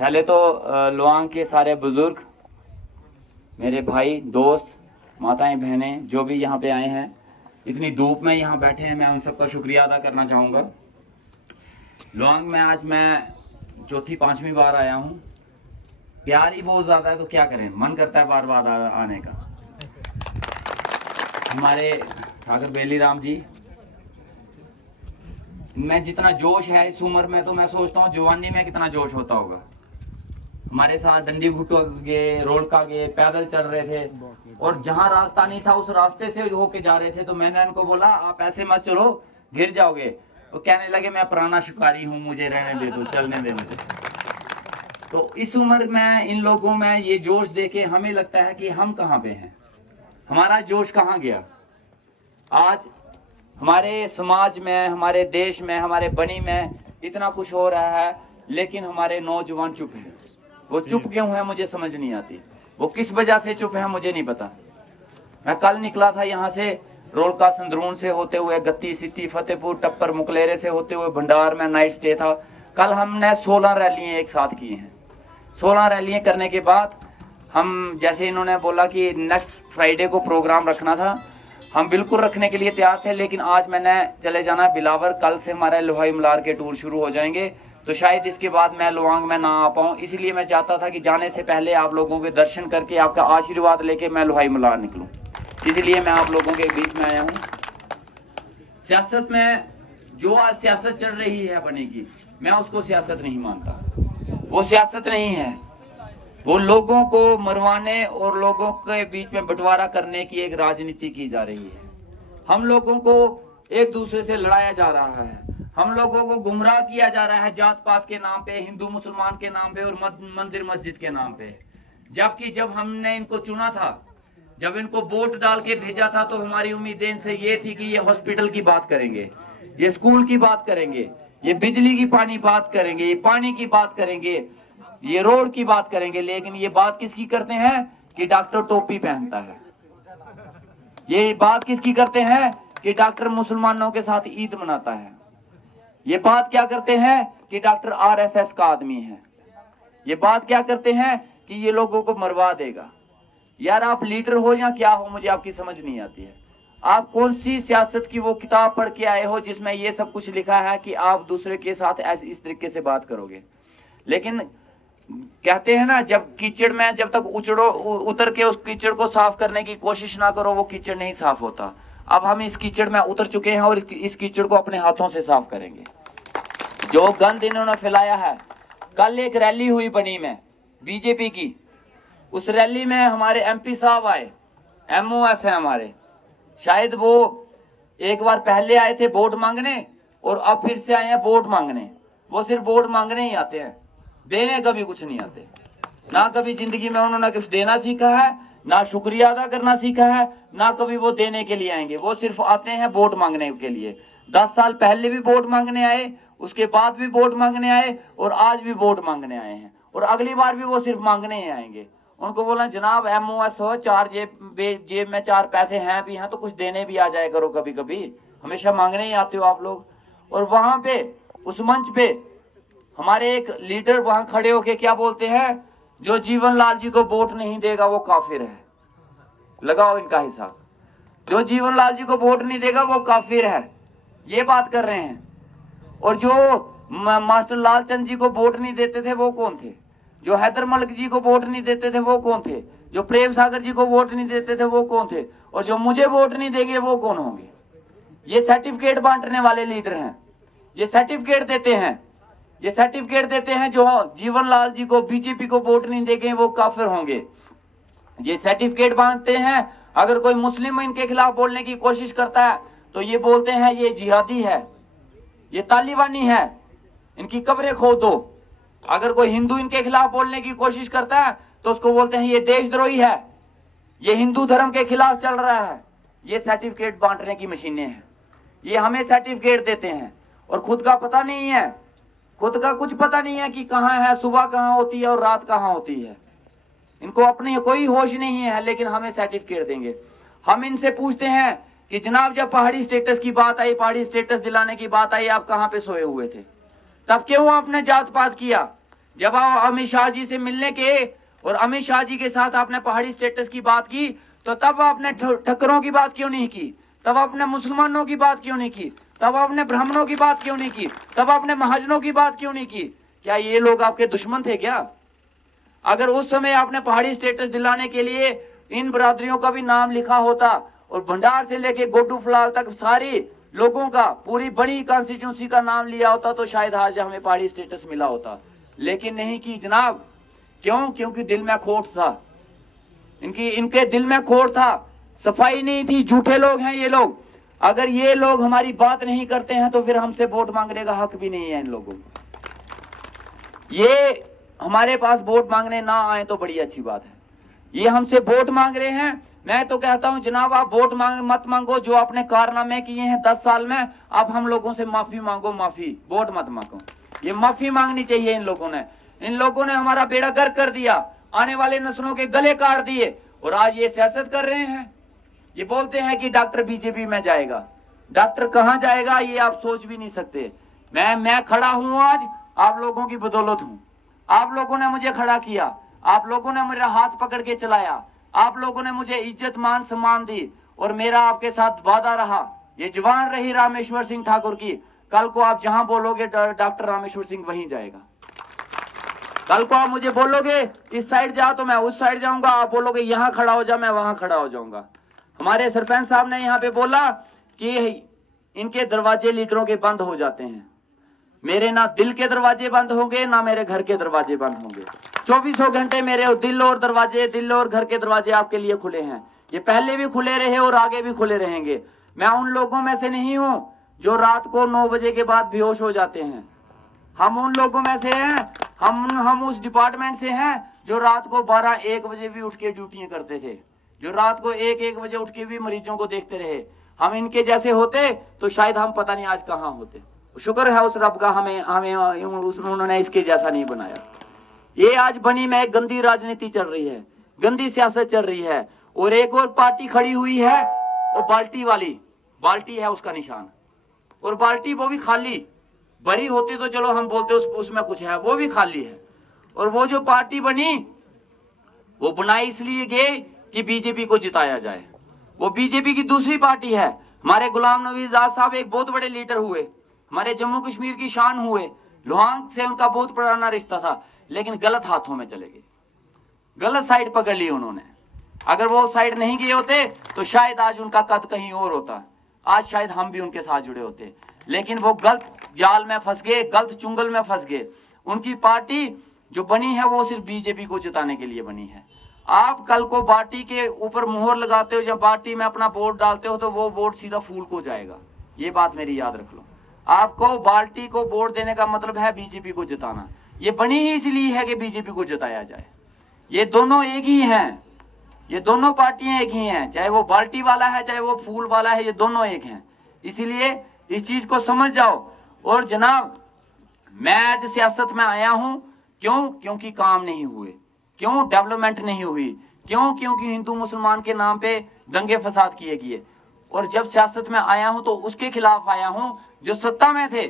पहले तो लुआंग के सारे बुजुर्ग, मेरे भाई, दोस्त, माताएं, बहनें जो भी यहाँ पे आए हैं, इतनी धूप में यहाँ बैठे हैं, मैं उन सबका शुक्रिया अदा करना चाहूँगा। लुआंग में आज मैं चौथी पांचवी बार आया हूँ। प्यार ही बहुत ज़्यादा है तो क्या करें, मन करता है बार बार आने का। हमारे ठाकुर बेली राम जी, मैं जितना जोश है इस उम्र में, तो मैं सोचता हूँ जवानी में कितना जोश होता होगा। हमारे साथ डंडी घुटो गए, रोलका गए, पैदल चल रहे थे, और जहाँ रास्ता नहीं था उस रास्ते से होके जा रहे थे। तो मैंने इनको बोला आप ऐसे मत चलो, गिर जाओगे। वो कहने लगे मैं पुराना शिकारी हूँ, मुझे रहने दे दो, चलने दे मुझे। तो इस उम्र में इन लोगों में ये जोश देखे हमें लगता है कि हम कहाँ पे हैं, हमारा जोश कहाँ गया। आज हमारे समाज में, हमारे देश में, हमारे बनी में इतना कुछ हो रहा है, लेकिन हमारे नौजवान चुप हैं। वो चुप क्यों है मुझे समझ नहीं आती, वो किस वजह से चुप है मुझे नहीं पता। मैं कल निकला था यहाँ से, रोलका संदरून से होते हुए गत्ती, सिटी, फतेहपुर, टप्पर, मुकलेरे से होते हुए भंडार में नाइट स्टे था। कल हमने 16 रैलियां एक साथ की हैं। 16 रैलियां करने के बाद हम, जैसे इन्होंने बोला कि नेक्स्ट फ्राइडे को प्रोग्राम रखना था, हम बिल्कुल रखने के लिए तैयार थे, लेकिन आज मैंने चले जाना है बिलावर। कल से हमारे लोहाई मलार के टूर शुरू हो जाएंगे, तो शायद इसके बाद मैं लुआंग में ना आ पाऊँ। इसलिए मैं चाहता था कि जाने से पहले आप लोगों के दर्शन करके आपका आशीर्वाद लेके मैं लोहाई मलार निकलूँ, इसलिए मैं आप लोगों के बीच में आया हूँ। सियासत में जो आज सियासत चल रही है बनेगी, मैं उसको सियासत नहीं मानता। वो सियासत नहीं है, वो लोगों को मरवाने और लोगों के बीच में बंटवारा करने की एक राजनीति की जा रही है। हम लोगों को एक दूसरे से लड़ाया जा रहा है, हम लोगों को गुमराह किया जा रहा है जात पात के नाम पे, हिंदू मुसलमान के नाम पे और मंदिर मस्जिद के नाम पे। जबकि जब हमने इनको चुना था, जब इनको वोट डाल के भेजा था, तो हमारी उम्मीदें इनसे ये थी कि ये हॉस्पिटल की बात करेंगे, ये स्कूल की बात करेंगे, ये बिजली की पानी बात करेंगे, ये पानी की बात करेंगे, ये रोड की बात करेंगे। लेकिन ये बात किसकी करते हैं कि डॉक्टर टोपी पहनता है। ये बात किसकी करते हैं कि डॉक्टर मुसलमानों के साथ ईद मनाता है। ये बात क्या करते हैं कि डॉक्टर आरएसएस का आदमी है। ये बात क्या करते हैं कि ये लोगों को मरवा देगा। यार आप लीडर हो या क्या हो, मुझे आपकी समझ नहीं आती है। आप कौन सी सियासत की वो किताब पढ़ के आए हो जिसमें ये सब कुछ लिखा है कि आप दूसरे के साथ ऐसे इस तरीके से बात करोगे। लेकिन कहते हैं ना, जब कीचड़ में जब तक उतर के उस कीचड़ को साफ करने की कोशिश ना करो, वो कीचड़ नहीं साफ होता। अब हम इस कीचड़ में उतर चुके हैं और इस कीचड़ को अपने हाथों से साफ करेंगे। जो गंद इन्होंने फैलाया है, कल एक रैली हुई बनी में बीजेपी की, उस रैली में हमारे एमपी साहब आए, एमओएस है हमारे, शायद वो एक बार पहले आए थे वोट मांगने और अब फिर से आए हैं वोट मांगने। वो सिर्फ वोट मांगने ही आते हैं, देने कभी कुछ नहीं आते। ना कभी जिंदगी में उन्होंने कुछ देना सीखा है, ना शुक्रिया अदा करना सीखा है, ना कभी वो देने के लिए आएंगे। वो सिर्फ आते हैं वोट मांगने के लिए। 10 साल पहले भी वोट मांगने आए, उसके बाद भी वोट मांगने आए और आज भी वोट मांगने आए हैं, और अगली बार भी वो सिर्फ मांगने ही आएंगे। उनको बोला जनाब एमओएस हो, चार जेब में 4 पैसे हैं भी हैं तो कुछ देने भी आ जाए करो कभी कभी, हमेशा मांगने ही आते हो आप लोग। और वहां पे उस मंच पे हमारे एक लीडर वहां खड़े होके क्या बोलते हैं, जो जीवन लाल जी को वोट नहीं देगा वो काफिर है। लगाओ इनका हिसाब, जो जीवन लाल जी को वोट नहीं देगा वो काफिर है, ये बात कर रहे हैं। और जो मास्टर लालचंद जी को वोट नहीं देते थे वो कौन थे, जो हैदर मलिक जी को वोट नहीं देते थे वो कौन थे, जो प्रेम सागर जी को वोट नहीं देते थे वो कौन थे, और जो मुझे वोट नहीं देंगे वो कौन होंगे। ये सर्टिफिकेट बांटने वाले लीडर हैं, ये सर्टिफिकेट देते हैं, ये सर्टिफिकेट देते हैं। जो जीवन लाल जी को, बीजेपी को वोट नहीं देंगे वो काफिर होंगे, ये सर्टिफिकेट बांटते हैं। अगर कोई मुस्लिम इनके खिलाफ बोलने की कोशिश करता है तो ये बोलते हैं ये जिहादी है, ये तालिबानी है, इनकी कब्रें खोद दो। अगर कोई हिंदू इनके खिलाफ बोलने की कोशिश करता है तो उसको बोलते हैं ये देशद्रोही है, ये हिंदू धर्म के खिलाफ चल रहा है। ये सर्टिफिकेट बांटने की मशीनें हैं, ये हमें सर्टिफिकेट देते हैं और खुद का पता नहीं है, खुद का कुछ पता नहीं है कि कहाँ है, सुबह कहाँ होती है और रात कहाँ होती है। इनको अपनी कोई होश नहीं है, लेकिन हमें सर्टिफिकेट देंगे। हम इनसे पूछते हैं कि जनाब जब पहाड़ी स्टेटस की बात आई, पहाड़ी स्टेटस दिलाने की बात आई, आप कहाँ पे सोए हुए थे, तब क्यों आपने जात पात किया, जब आप अमित शाह जी से मिलने के और अमित शाह जी के साथ आपने पहाड़ी स्टेटस की बात की, तो तब आपने ठक्करों की बात क्यों नहीं की? तब आपने मुसलमानों की बात क्यों नहीं की? तब आपने ब्राह्मणों की बात क्यों नहीं की? तब आपने महाजनों की बात क्यों नहीं की? क्या ये लोग आपके दुश्मन थे क्या? अगर उस समय आपने पहाड़ी स्टेटस दिलाने के लिए इन बरादरियों का भी नाम लिखा होता और भंडार से लेके गोड्डू फलाल तक सारी लोगों का, पूरी बड़ी कॉन्स्टिट्यूंसी का नाम लिया होता, तो शायद आज हमें पहाड़ी स्टेटस मिला होता। लेकिन नहीं की जनाब। क्यों? क्योंकि दिल में खोट था, इनके दिल में खोट था, सफाई नहीं थी। झूठे लोग हैं ये लोग। अगर ये लोग हमारी बात नहीं करते हैं तो फिर हमसे वोट मांगने का हक भी नहीं है इन लोगों को। ये हमारे पास वोट मांगने ना आए तो बड़ी अच्छी बात है। ये हमसे वोट मांग रहे हैं। मैं तो कहता हूं जनाब, आप वोट मत मांगो। जो आपने कारनामे किए हैं 10 साल में, आप हम लोगों से माफी मांगो। माफी, वोट मत मांगो। ये माफी मांगनी चाहिए इन लोगों ने हमारा बेड़ा गर्क कर दिया, आने वाले नस्लों के गले काट दिए, और आज ये सियासत कर रहे हैं। ये बोलते हैं कि डॉक्टर बीजेपी में जाएगा। डॉक्टर कहां जाएगा ये आप सोच भी नहीं सकते। मैं खड़ा हूं आज आप लोगों की बदौलत हूं। आप लोगों ने मुझे खड़ा किया, आप लोगों ने मेरा हाथ पकड़ के चलाया, आप लोगों ने मुझे इज्जत मान सम्मान दी, और मेरा आपके साथ वादा रहा, ये जवान रही रामेश्वर सिंह ठाकुर की। कल को आप जहां बोलोगे डॉक्टर रामेश्वर सिंह वहीं जाएगा। कल को आप मुझे बोलोगे इस साइड जाओ तो मैं उस साइड जाऊंगा, आप बोलोगे यहां खड़ा हो जा, मैं वहां खड़ा हो जाऊंगा। हमारे सरपंच साहब ने यहाँ पे बोला कि इनके दरवाजे लीडरों के बंद हो जाते हैं। मेरे ना दिल के दरवाजे बंद होंगे, ना मेरे घर के दरवाजे बंद होंगे। 24 घंटे मेरे दिल और घर के दरवाजे आपके लिए खुले हैं। ये पहले भी खुले रहे और आगे भी खुले रहेंगे। मैं उन लोगों में से नहीं हूं जो रात को 9 बजे के बाद बेहोश हो जाते हैं। हम उन लोगों में से हैं, हम उस डिपार्टमेंट से हैं जो रात को 12-1 बजे भी उठ के ड्यूटियां करते थे, जो रात को 1-1 बजे उठ के भी मरीजों को देखते रहे। हम इनके जैसे होते तो शायद हम पता नहीं आज कहां होते। शुक्र है उस रब का, हमें उन्होंने इसके जैसा नहीं बनाया। ये आज बनी में एक गंदी राजनीति चल रही है, गंदी सियासत चल रही है, और एक और पार्टी खड़ी हुई है, वो बाल्टी वाली, बाल्टी है उसका निशान, और बाल्टी वो भी खाली। भरी होती तो चलो हम बोलते उसमें कुछ है, वो भी खाली है। और वो जो पार्टी बनी, वो बनाई इसलिए गई कि बीजेपी को जिताया जाए। वो बीजेपी की दूसरी पार्टी है। हमारे गुलाम नबी आजाद साहब एक बहुत बड़े लीडर हुए, हमारे जम्मू कश्मीर की शान हुए। लोहांग से उनका बहुत पुराना रिश्ता था, लेकिन गलत हाथों में चले गए, गलत साइड पकड़ ली उन्होंने। अगर वो साइड नहीं गए होते तो शायद आज उनका कद कहीं और होता, आज शायद हम भी उनके साथ जुड़े होते। लेकिन वो गलत जाल में फंस गए, गलत चुंगल में फंस गए। उनकी पार्टी जो बनी है वो सिर्फ बीजेपी को जिताने के लिए बनी है। आप कल को पार्टी के ऊपर मोहर लगाते हो, जब पार्टी में अपना वोट डालते हो, तो वो वोट सीधा फूल को जाएगा। ये बात मेरी याद रख लो। आपको पार्टी को वोट देने का मतलब है बीजेपी को जिताना। ये बनी ही इसलिए है कि बीजेपी को जिताया जाए। ये दोनों एक ही हैं, ये दोनों पार्टियां एक ही हैं, चाहे वो बाल्टी वाला है चाहे वो फूल वाला है, ये दोनों एक हैं। इसीलिए इस चीज को समझ जाओ। और जनाब, मैं आज सियासत में आया हूं क्यों? क्योंकि काम नहीं हुए, क्यों डेवलपमेंट नहीं हुई, क्यों? क्योंकि हिंदू मुसलमान के नाम पे दंगे फसाद किए गए। और जब सियासत में आया हूं तो उसके खिलाफ आया हूं जो सत्ता में थे,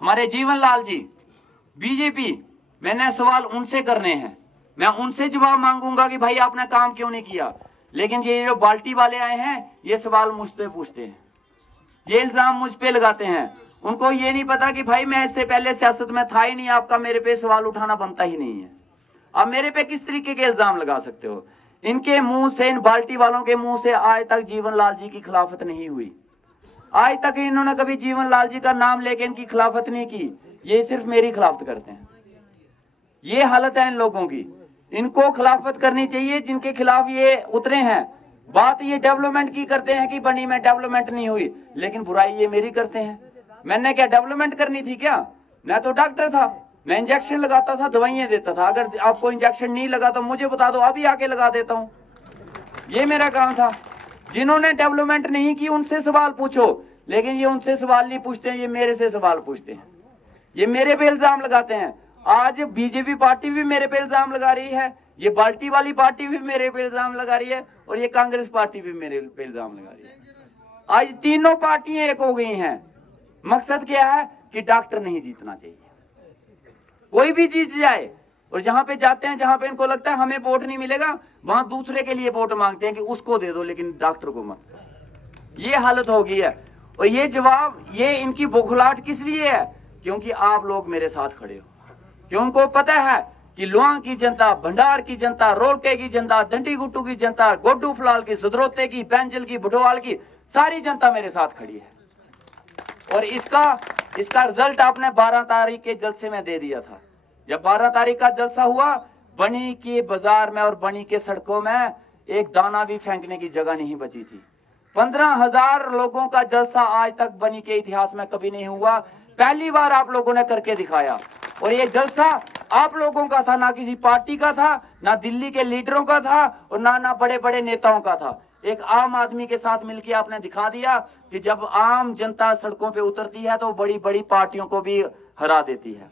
हमारे जीवन लाल जी, बीजेपी। मैंने सवाल उनसे करने हैं, मैं उनसे जवाब मांगूंगा कि भाई आपने काम क्यों नहीं किया। लेकिन ये जो बाल्टी वाले आए हैं, ये सवाल मुझसे पूछते हैं, ये इल्जाम मुझ पे लगाते हैं। उनको ये नहीं पता कि भाई मैं इससे पहले सियासत में था ही नहीं, आपका मेरे पे सवाल उठाना बनता ही नहीं है। आप मेरे पे किस तरीके के इल्जाम लगा सकते हो? इनके मुंह से, इन बाल्टी वालों के मुंह से आज तक जीवन लाल जी की खिलाफत नहीं हुई। आज तक इन्होंने कभी जीवन लाल जी का नाम लेके इनकी खिलाफत नहीं की। ये सिर्फ मेरी खिलाफत करते हैं। ये हालत है इन लोगों की। इनको खिलाफत करनी चाहिए जिनके खिलाफ ये उतरे हैं। बात ये डेवलपमेंट की करते हैं कि बनी में डेवलपमेंट नहीं हुई, लेकिन बुराई ये मेरी करते हैं। मैंने क्या डेवलपमेंट करनी थी क्या? मैं तो डॉक्टर था, मैं इंजेक्शन लगाता था, दवाइयां देता था। अगर आपको इंजेक्शन नहीं लगा तो मुझे बता दो, अभी आके लगा देता हूं। ये मेरा काम था। जिन्होंने डेवलपमेंट नहीं की उनसे सवाल पूछो, लेकिन ये उनसे सवाल नहीं पूछते हैं, ये मेरे से सवाल पूछते हैं। ये मेरे पे इल्जाम लगाते हैं। आज बीजेपी पार्टी भी मेरे पे इल्जाम लगा रही है, ये बाल्टी वाली पार्टी भी मेरे पे इल्जाम लगा रही है, और ये कांग्रेस पार्टी भी मेरे पे इल्जाम लगा रही है। आज तीनों पार्टियां एक हो गई हैं। मकसद क्या है कि डॉक्टर नहीं जीतना चाहिए। कोई भी चीज जाए, और जहां पे जाते हैं जहां पे इनको लगता है हमें वोट नहीं मिलेगा, वहां दूसरे के लिए वोट मांगते हैं कि उसको दे दो लेकिन डॉक्टर को मत। ये हालत हो गई है। और ये जवाब, ये इनकी बौखलाहट किस लिए है? क्योंकि आप लोग मेरे साथ खड़े हो, क्योंकि उनको पता है कि लोहा की जनता, भंडार की जनता, रोलके की जनता, डंडी गुट्टू की जनता, गोड्डू फलाल की, सुधरोते की, पेंजल की, बुढ़वाल की, सारी जनता मेरे साथ खड़ी है। और इसका रिजल्ट आपने 12 तारीख के जलसे में दे दिया था। जब 12 तारीख का जलसा हुआ, बनी के बाजार में और बनी के सड़कों में एक दाना भी फेंकने की जगह नहीं बची थी। 15,000 लोगों का जलसा आज तक बनी के इतिहास में कभी नहीं हुआ, पहली बार आप लोगों ने करके दिखाया। और ये जलसा आप लोगों का था, ना किसी पार्टी का था, ना दिल्ली के लीडरों का था, और ना बड़े बड़े नेताओं का था। एक आम आदमी के साथ मिलकर आपने दिखा दिया कि जब आम जनता सड़कों पे उतरती है तो बड़ी बड़ी पार्टियों को भी हरा देती है।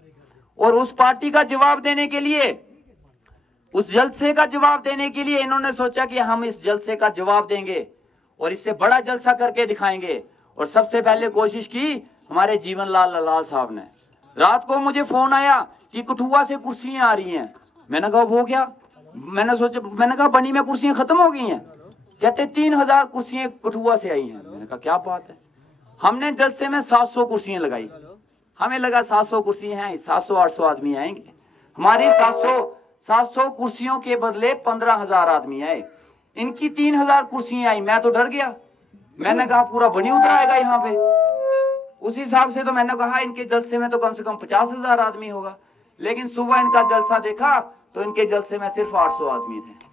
और उस पार्टी का जवाब देने के लिए, उस जलसे का जवाब देने के लिए इन्होंने सोचा कि हम इस जलसे का जवाब देंगे और इससे बड़ा जलसा करके दिखाएंगे। और सबसे पहले कोशिश की हमारे जीवन लाल लाल साहब ने। रात को मुझे फोन आया कि कठुआ से कुर्सियां आ रही हैं। मैंने कहा वो क्या? मैंने कहा बनी में कुर्सियां खत्म हो गई हैं। कहते 3,000 कुर्सियां कठुआ से आई हैं। मैंने कहा क्या बात है। हमने जलसे में 700 कुर्सियां लगाई। हमें लगा 700 कुर्सियां हैं, 700-800 आदमी आएंगे। हमारी 700 कुर्सियों के बदले 15,000 आदमी आए। इनकी 3,000 कुर्सियां आई। मैं तो डर गया। मैंने कहा पूरा बनी उतर आएगा यहाँ पे। उस हिसाब से तो मैंने कहा इनके जलसे में तो कम से कम 50,000 आदमी होगा। लेकिन सुबह इनका जलसा देखा तो इनके जलसे में सिर्फ 800 आदमी थे।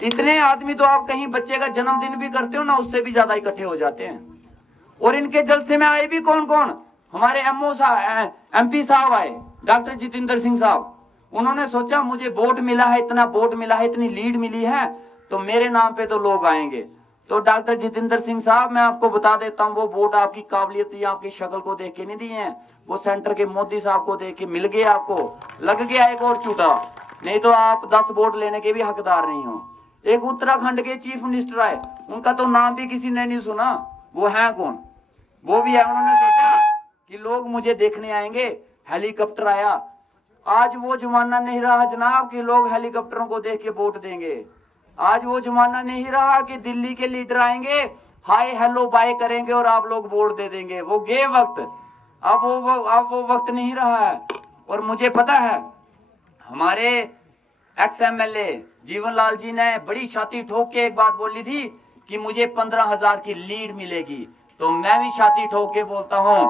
इतने आदमी तो आप कहीं बच्चे का जन्मदिन भी करते हो ना, उससे भी ज्यादा इकट्ठे हो जाते हैं। और इनके जलसे में आए भी कौन कौन? हमारे MP साहब आए, डॉक्टर जितेंद्र सिंह साहब। उन्होंने सोचा मुझे वोट मिला है, इतना वोट मिला है, इतनी लीड मिली है, तो मेरे नाम पे तो लोग आएंगे। तो डॉक्टर जितेंद्र सिंह साहब, मैं आपको बता देता हूँ, वो वोट आपकी काबिलियत या आपकी शक्ल को देख के नहीं दिए हैं, वो सेंटर के मोदी साहब को देख के मिल गए। आपको लग गया एक और चूटा, नहीं तो आप 10 वोट लेने के भी हकदार नहीं हो। एक उत्तराखंड के चीफ मिनिस्टर आए, उनका तो नाम भी किसी ने नहीं सुना, वो है कौन? वो भी है। उन्होंने सोचा कि लोग मुझे देखने आएंगे, हेलीकॉप्टर आया। आज वो जमाना नहीं रहा जनाब कि लोग हेलीकॉप्टरों को देख के वोट देंगे। आज वो जमाना नहीं रहा कि दिल्ली के लीडर आएंगे, हाय हेलो बाय करेंगे और आप लोग वोट दे देंगे। वो गए वक्त, अब वो वक्त नहीं रहा है। और मुझे पता है हमारे XMLA जीवनलाल जी ने बड़ी छाती ठोक के एक बात बोली थी कि मुझे 15,000 की लीड मिलेगी। तो मैं भी छाती ठोक के बोलता हूँ,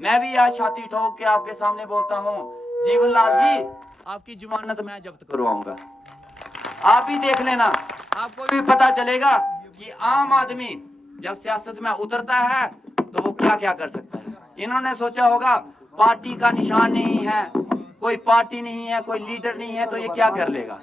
मैं भी आज छाती ठोक के आपके सामने बोलता हूँ, जीवनलाल जी आपकी जमानत मैं जब्त करवाऊंगा। आप ही देख लेना, आपको भी पता चलेगा कि आम आदमी जब सियासत में उतरता है तो वो क्या क्या कर सकता है। इन्होंने सोचा होगा पार्टी का निशान नहीं है, कोई पार्टी नहीं है, कोई लीडर नहीं है, तो ये क्या कर लेगा।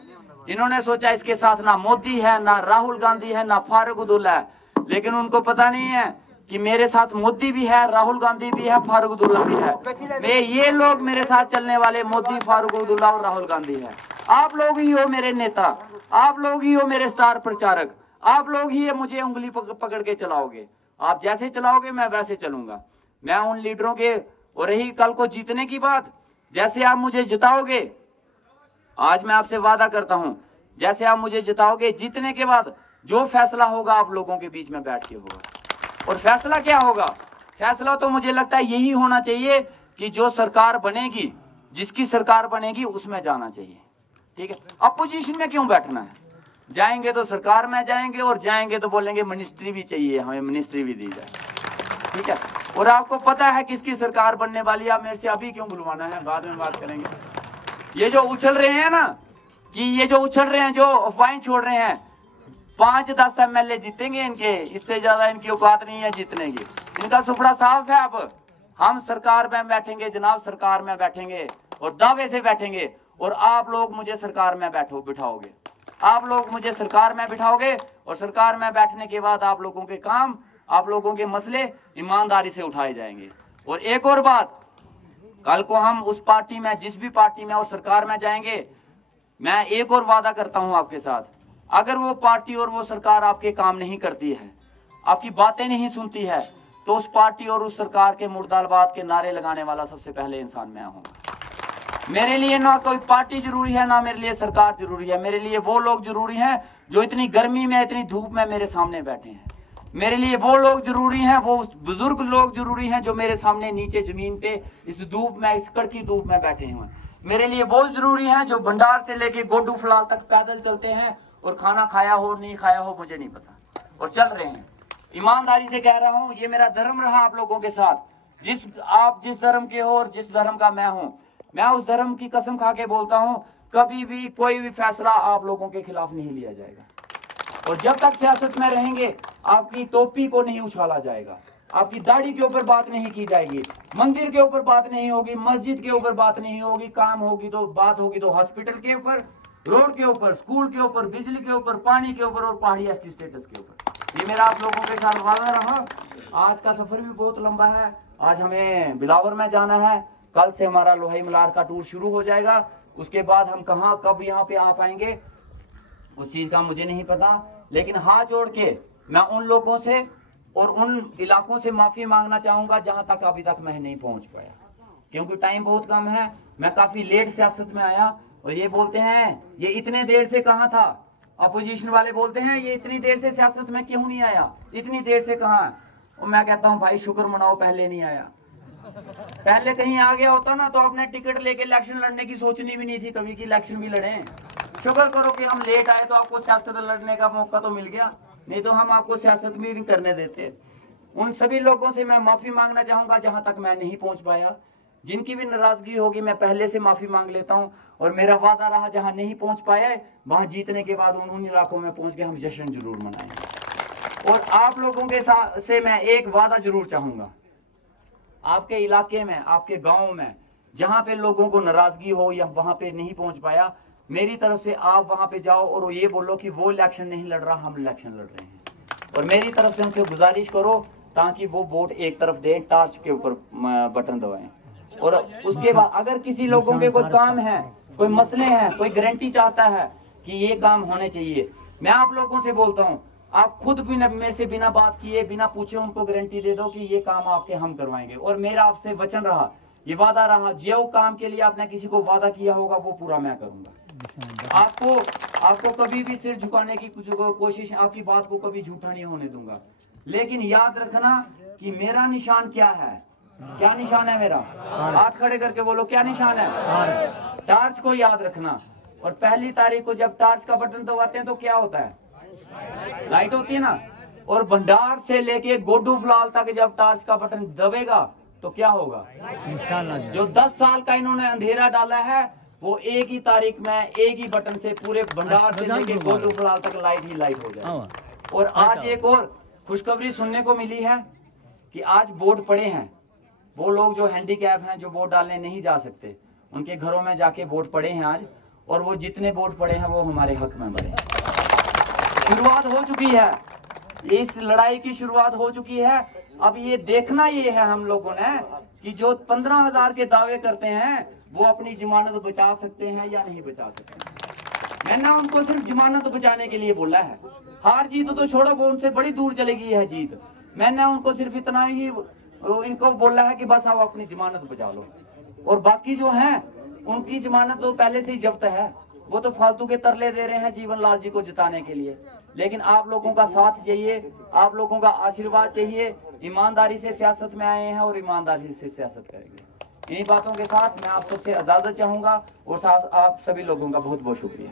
इन्होंने सोचा इसके साथ ना मोदी है, ना राहुल गांधी है, ना फारूक अब्दुल्ला है। लेकिन उनको पता नहीं है कि मेरे साथ मोदी भी है, राहुल गांधी भी है, फारूक अब्दुल्ला भी है। ये लोग मेरे साथ चलने वाले मोदी, फारूक अब्दुल्ला और राहुल गांधी है। आप लोग ही हो मेरे नेता, आप लोग ही हो मेरे स्टार प्रचारक, आप लोग ही मुझे उंगली पकड़ के चलाओगे। आप जैसे चलाओगे मैं वैसे चलूंगा। मैं उन लीडरों के, और रही कल को जीतने की बात, जैसे आप मुझे जिताओगे, आज मैं आपसे वादा करता हूं, जैसे आप मुझे जिताओगे, जीतने के बाद जो फैसला होगा आप लोगों के बीच में बैठ के होगा। और फैसला क्या होगा? फैसला तो मुझे लगता है यही होना चाहिए कि जो सरकार बनेगी, जिसकी सरकार बनेगी उसमें जाना चाहिए। ठीक है, अपोजिशन में क्यों बैठना है? जाएंगे तो सरकार में जाएंगे, और जाएंगे तो बोलेंगे मिनिस्ट्री भी चाहिए, हमें मिनिस्ट्री भी दी जाए। ठीक है, और आपको पता है किसकी सरकार बनने वाली है। आप मेरे से अभी क्यों बुलवाना है, बाद में बात करेंगे। ये जो उछल रहे हैं ना, कि ये जो उछल रहे हैं, जो अफवाहें छोड़ रहे हैं, 5-10 MLA जीतेंगे इनके, इससे ज्यादा इनकी औकात नहीं है जीतने की। इनका सुपड़ा साफ है। अब हम सरकार में बैठेंगे जनाब, सरकार में बैठेंगे और दावे से बैठेंगे, और आप लोग मुझे सरकार में बिठाओगे। आप लोग मुझे सरकार में बिठाओगे, और सरकार में बैठने के बाद आप लोगों के काम, आप लोगों के मसले ईमानदारी से उठाए जाएंगे। और एक और बात, कल को हम उस पार्टी में, जिस भी पार्टी में और सरकार में जाएंगे, मैं एक और वादा करता हूं आपके साथ, अगर वो पार्टी और वो सरकार आपके काम नहीं करती है, आपकी बातें नहीं सुनती है, तो उस पार्टी और उस सरकार के मुर्दाबाद के नारे लगाने वाला सबसे पहले इंसान मैं हूँगा। मेरे लिए ना कोई पार्टी जरूरी है, ना मेरे लिए सरकार जरूरी है। मेरे लिए वो लोग जरूरी हैं जो इतनी गर्मी में, इतनी धूप में मेरे सामने बैठे हैं। मेरे लिए वो लोग जरूरी हैं, वो बुजुर्ग लोग जरूरी हैं जो मेरे सामने नीचे जमीन पे इस धूप में, इस कड़की धूप में बैठे हुए हैं। मेरे लिए वो जरूरी हैं जो भंडार से लेके गोडू फलाल तक पैदल चलते हैं और खाना खाया हो नहीं खाया हो मुझे नहीं पता, और चल रहे हैं। ईमानदारी से कह रहा हूँ, ये मेरा धर्म रहा आप लोगों के साथ। आप जिस धर्म के हो और जिस धर्म का मैं हूँ, मैं उस धर्म की कसम खा के बोलता हूँ, कभी भी कोई भी फैसला आप लोगों के खिलाफ नहीं लिया जाएगा। और जब तक सियासत में रहेंगे, आपकी टोपी को नहीं उछाला जाएगा, आपकी दाढ़ी के ऊपर बात नहीं की जाएगी, मंदिर के ऊपर बात नहीं होगी, मस्जिद के ऊपर बात नहीं होगी। काम होगी तो बात होगी तो हॉस्पिटल के ऊपर, रोड के ऊपर, स्कूल के ऊपर, बिजली के ऊपर, पानी के ऊपर और पहाड़ी एसटी स्टेटस के ऊपर। ये मेरा आप लोगों के साथ वादा रहा। आज का सफर भी बहुत लंबा है। आज हमें बिलावर में जाना है, कल से हमारा लोहाई मलार का टूर शुरू हो जाएगा। उसके बाद हम कहाँ कब यहाँ पे आ पाएंगे उस चीज का मुझे नहीं पता, लेकिन हाथ जोड़ के मैं उन लोगों से और उन इलाकों से माफी मांगना चाहूंगा जहां तक अभी तक मैं नहीं पहुंच पाया, क्योंकि टाइम बहुत कम है। मैं काफी लेट सियासत में आया और ये बोलते हैं ये इतने देर से कहाँ था, अपोजिशन वाले बोलते हैं ये इतनी देर से सियासत में क्यों नहीं आया, इतनी देर से कहाँ। और मैं कहता हूँ भाई शुक्र मनाओ पहले नहीं आया। पहले कहीं आ गया होता ना तो आपने टिकट लेके इलेक्शन लड़ने की सोचनी भी नहीं थी कभी की इलेक्शन भी लड़े। शुक्र करो कि हम लेट आए तो आपको सियासत लड़ने का मौका तो मिल गया, नहीं तो हम आपको सियासत भी नहीं करने देते। उन सभी लोगों से मैं माफी मांगना चाहूंगा जहां तक मैं नहीं पहुंच पाया। जिनकी भी नाराजगी होगी मैं पहले से माफी मांग लेता हूं। और मेरा वादा रहा जहां नहीं पहुंच पाया वहां जीतने के बाद उन इलाकों में पहुंच के हम जश्न जरूर मनाएंगे। और आप लोगों के साथ से मैं एक वादा जरूर चाहूंगा, आपके इलाके में, आपके गाँव में जहाँ पे लोगों को नाराजगी हो या वहां पे नहीं पहुंच पाया, मेरी तरफ से आप वहां पे जाओ और ये बोलो कि वो इलेक्शन नहीं लड़ रहा, हम इलेक्शन लड़ रहे हैं। और मेरी तरफ से उनसे गुजारिश करो ताकि वो वोट एक तरफ दें, टार्च के ऊपर बटन दबाएं। और उसके बाद अगर किसी लोगों के कोई काम है, कोई मसले हैं, कोई गारंटी चाहता है कि ये काम होने चाहिए, मैं आप लोगों से बोलता हूँ आप खुद भी मेरे से बिना बात किए, बिना पूछे उनको गारंटी दे दो कि ये काम आपके हम करवाएंगे। और मेरा आपसे वचन रहा, ये वादा रहा, जो काम के लिए आपने किसी को वादा किया होगा वो पूरा मैं करूंगा। आपको कभी भी सिर झुकाने की कोशिश, आपकी बात को कभी झूठा नहीं होने दूंगा। लेकिन याद रखना कि मेरा निशान क्या है। क्या निशान है मेरा? हाथ खड़े करके बोलो क्या निशान है? टार्च को याद रखना। और पहली तारीख को जब टार्च का बटन दबाते हैं तो क्या होता है? लाइट होती है ना। और भंडार से लेके गोडू फलाल तक जब टार्च का बटन दबेगा तो क्या होगा? जो 10 साल का इन्होंने अंधेरा डाला है वो एक ही तारीख में एक ही बटन से पूरे भंडार से लेके गोडू फलाल तक लाइट ही लाइट हो जाए। और आज एक और खुशखबरी सुनने को मिली है कि आज वोट पड़े हैं। वो लोग जो हैंडीकैप हैं, जो वोट डालने नहीं जा सकते, उनके घरों में जाके वोट पड़े हैं आज। और वो जितने वोट पड़े हैं वो हमारे हक में पड़े। शुरुआत हो चुकी है, इस लड़ाई की शुरुआत हो चुकी है। अब ये देखना ये है हम लोगों ने कि जो 15,000 के दावे करते हैं वो अपनी जमानत बचा सकते हैं या नहीं बचा सकते। मैंने उनको सिर्फ जमानत बचाने के लिए बोला है। हार जीत तो छोड़ो, वो उनसे बड़ी दूर चली गई है जीत। मैंने उनको सिर्फ इतना ही इनको बोला है कि बस आप अपनी जमानत बचा लो। और बाकी जो हैं उनकी जमानत तो पहले से ही जब्त है। वो तो फालतू के तरले दे रहे हैं जीवन लाल जी को जिताने के लिए। लेकिन आप लोगों का साथ चाहिए, आप लोगों का आशीर्वाद चाहिए। ईमानदारी से सियासत में आए हैं और ईमानदारी से सियासत करेंगे। इन्हीं बातों के साथ मैं आप सबसे इजाजत चाहूंगा और साथ आप सभी लोगों का बहुत बहुत शुक्रिया।